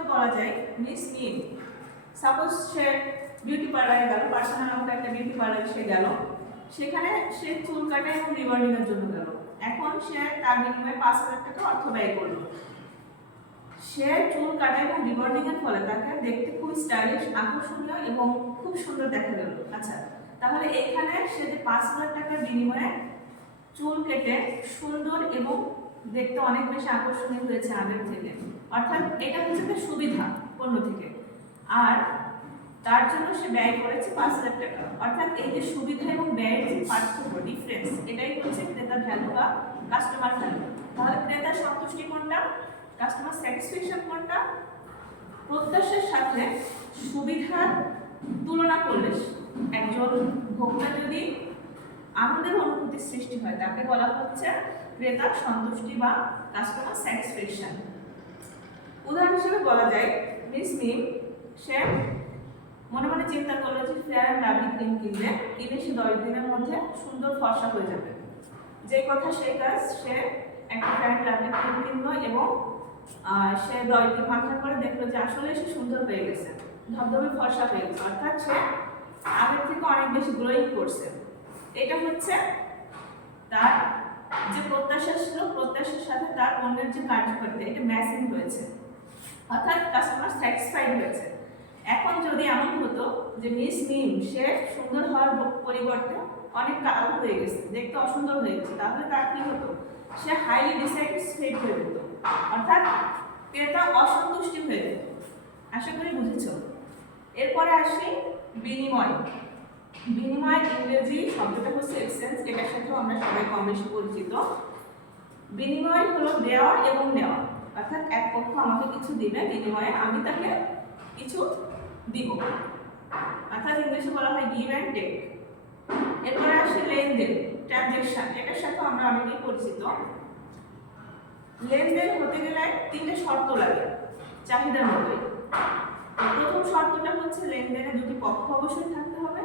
হিসেবে বলা যায় মিস মিম সাপোজ সে বিউটি পার্লারে গেল পার্সোনাল নামক একটা বিউটি পার্লারে সে গেল। সেখানে সে চুল কাটা এবং রিবন্ডিং জন্য গেল। এখন সে তার বিনিময়ে পাঁচ হাজার টাকা অর্থ ব্যয় করল। সে চুল কাটা এবং রিবন্ডিং ফলে তাকে দেখতে খুব স্টাইলিশ আকর্ষণীয় এবং খুব সুন্দর দেখা গেল। আচ্ছা তাহলে এখানে সে যে পাঁচ হাজার টাকার বিনিময়ে চুল কেটে সুন্দর এবং দেখতে অনেক বেশি আকর্ষণীয় হয়েছে আগের থেকে। অর্থাৎ এটা হচ্ছে তার সুবিধা পণ্য থেকে। আর তার জন্য সে ব্যয় করেছে পাঁচ হাজার টাকা। অর্থাৎ এই যে সুবিধা এবং ব্যয়ের যে পার্থক্য ডিফারেন্স এটাই হচ্ছে ক্রেতার ভ্যালু বা কাস্টমার ভ্যালু তাহলে ক্রেতার সন্তুষ্টি কোনটা? কাস্টমার স্যাটিসফ্যাকশন কোনটা? প্রত্যাশার সাথে সুবিধার তুলনা করলে একজন ভোক্তা যদি আনন্দের অনুভূতির সৃষ্টি হয়, তাকে বলা হচ্ছে ক্রেতার সন্তুষ্টি বা কাস্টমার স্যাটিসফ্যাকশন উদাহরণ হিসেবে বলা যায় মিস মিম সে মনে মনে চিন্তা করল যে, ফেয়ার অ্যান্ড লাভলি ক্রিম কিনলে, কিনে সে দশ দিনের মধ্যে সুন্দর ফর্সা হয়ে যাবে। যে কথা সেই কাজ, সে একটা ফেয়ার অ্যান্ড লাভলি ক্রিম কিনলো এবং সে দশ দিন মাখার পরে দেখল যে আসলে সে সুন্দর হয়ে গেছে, ধবধবে ফর্সা হয়ে গেছে। অর্থাৎ সে আগের থেকে অনেক বেশি গ্রোয়িং করছে। এটা হচ্ছে তার যে প্রত্যাশা ছিল, প্রত্যাশার সাথে তার পণ্যের যে কার্যকারিতা, এটা ম্যাচিং হয়েছে। অর্থাৎ কাস্টমার স্যাটিসফাইড হয়েছে। এখন যদি এমন হতো যে মিস মিম সে সুন্দর হওয়ার পরিবর্তে অনেক কালো হয়ে গেছে, দেখতে অসুন্দর হয়ে গেছে, তাহলে তার কি হতো? সে হাইলি ডিসাইটিসফাইড হয়ে যেত। অর্থাৎ ক্রেতা অসন্তুষ্টি হয়ে যেত। আশা করি বুঝেছ? এরপরে আসি বিনিময়। বিনিময় ইংরেজি শব্দটা হচ্ছে এক্সচেঞ্জ এটার সাথেও আমরা সবাই কম বেশি পরিচিত। বিনিময় হলো দেওয়া এবং নেওয়া। অর্থাৎ এক পক্ষ আমাকে কিছু দিবে, বিনিময়ে আমি তাকে কিছু দিব। অর্থাৎ ইংলিশে বলা হয় গিভ অ্যান্ড টেক এরপরে আসে লেনদেন ট্রানজেকশন এটার সাথে আমরা অনেকেই পরিচিত। লেনদেন হতে গেলে তিনটে শর্ত লাগে, চাহিদার মতোই। প্রথম শর্তটা হচ্ছে লেনদেনে দুটি পক্ষ অবশ্যই থাকতে হবে।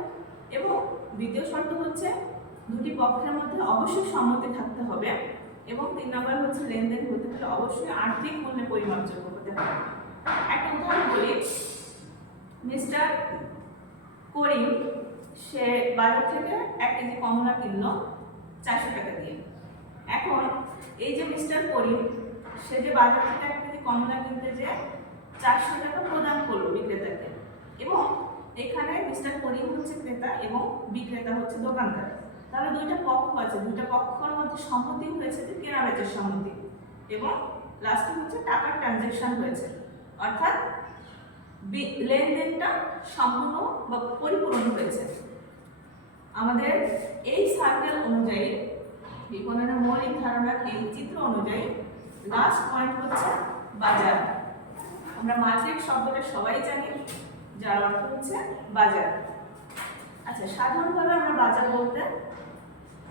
এবং দ্বিতীয় শর্ত হচ্ছে দুটি পক্ষের মধ্যে অবশ্যই সম্মতি থাকতে হবে এবং তিন নম্বর হচ্ছে লেনদেন হতে গেলে অবশ্যই আর্থিক মূল্যে পরিমাপযোগ্য হতে হবে। একটা উদাহরণ বলি, মিস্টার করিম সে বাজার থেকে এক কেজি কমলা কিনল চারশো টাকা দিয়ে। এখন এই যে মিস্টার করিম, সে যে বাজার থেকে এক কেজি কমলা কিনতে যে চারশো টাকা প্রদান করল বিক্রেতাকে এবং এখানে মিস্টার করিম হচ্ছে ক্রেতা এবং বিক্রেতা হচ্ছে দোকানদার। তাহলে দুইটা পক্ষ আছে। দুইটা পক্ষের মধ্যে সম্মতি হয়েছে যে কেনা বেচার সম্মতি এবং লাস্টে হচ্ছে টাকার ট্রানজ্যাকশন হয়েছে। অর্থাৎ লেনদেনটা সম্পূর্ণ বা পরিপূর্ণ হয়েছে। আমাদের এই সার্কেল অনুযায়ী বিপণনের মৌলিক ধারণার এই চিত্র অনুযায়ী লাস্ট পয়েন্ট হচ্ছে বাজার। আমরা মার্কেট শব্দটা সবাই জানি। যার অর্থ হচ্ছে বাজার। আচ্ছা সাধারণভাবে আমরা বাজার বলতে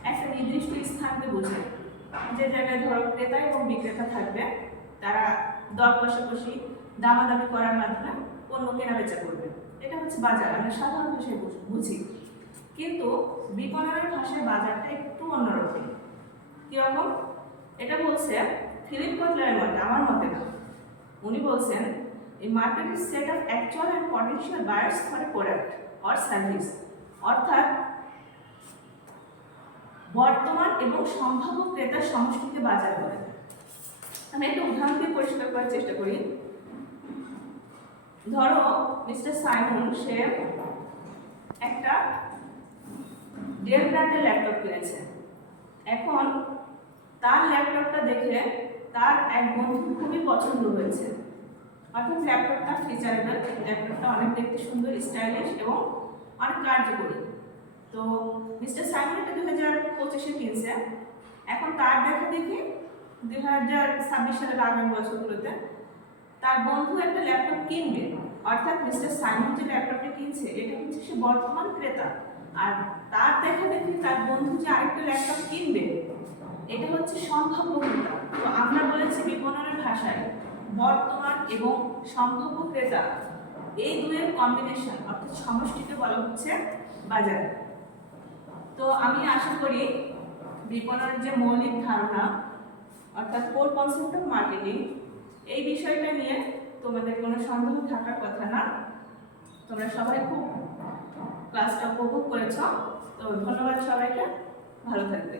একটা নির্দিষ্ট স্থানকে বোঝাই। যে জায়গায় ধরো ক্রেতা এবং বিক্রেতা থাকবে, তারা দর কষাকষি, দামাদামি করার মাধ্যমে পণ্য কেনা বেচা করবে। এটা হচ্ছে বাজার, আমরা সাধারণ ভাষায় বুঝ- বুঝি। কিন্তু বিপণনের ভাষায় বাজারটা একটু অন্যরকম। কীরকম? এটা বলছে ফিলিপ কটলারের মতে, আমার মতে না। উনি বলছেন এই market is set of actual and potential buyers for a product or service অর্থাৎ বর্তমান এবং সম্ভাব্য ক্রেতার সমষ্টিকে বাজার বলে। আমি একটা উদাহরণ দিয়ে পরিষ্কার করার চেষ্টা করি। ধরো মিস্টার সাইমন সে একটা ডেল ব্র্যান্ডের ল্যাপটপ কিনেছে। এখন তার ল্যাপটপটা দেখে তার এক বন্ধু খুবই পছন্দ হয়েছে। অর্থাৎ ল্যাপটপটা ফিচারেবল ল্যাপটপটা অনেক দেখতে সুন্দর স্টাইলিশ এবং অনেক কার্যকরী। তো মিস্টার সাইমন এটা দু হাজার পঁচিশে কিনছে। এখন তার দেখা দেখি দুই হাজার ছাব্বিশ সালের আগামী বছরগুলোতে তার বন্ধু একটা ল্যাপটপ কিনবে। অর্থাৎ মিস্টার সাইমন যে ল্যাপটপটা কিনছে, এটা হচ্ছে সে বর্তমান ক্রেতা। আর তার দেখা দেখি তার বন্ধু যে আরেকটা ল্যাপটপ কিনবে, এটা হচ্ছে সম্ভাব্য ক্রেতা তো আমরা বলেছি বিপণনের ভাষায় বর্তমান এবং সম্ভাব্য ক্রেতা। এই দুয়ের কম্বিনেশন অর্থাৎ সমষ্টিকে বলা হচ্ছে বাজার। তো আমি আশা করি বিপণনের যে মৌলিক ধারণা, অর্থাৎ কোর কনসেপ্ট অফ মার্কেটিং এই বিষয়টা নিয়ে তোমাদের কোনো সন্দেহ থাকার কথা না। তোমরা সবাই খুব ক্লাসটা উপভোগ করেছ। তো ধন্যবাদ সবাইকে। ভালো থাকবে।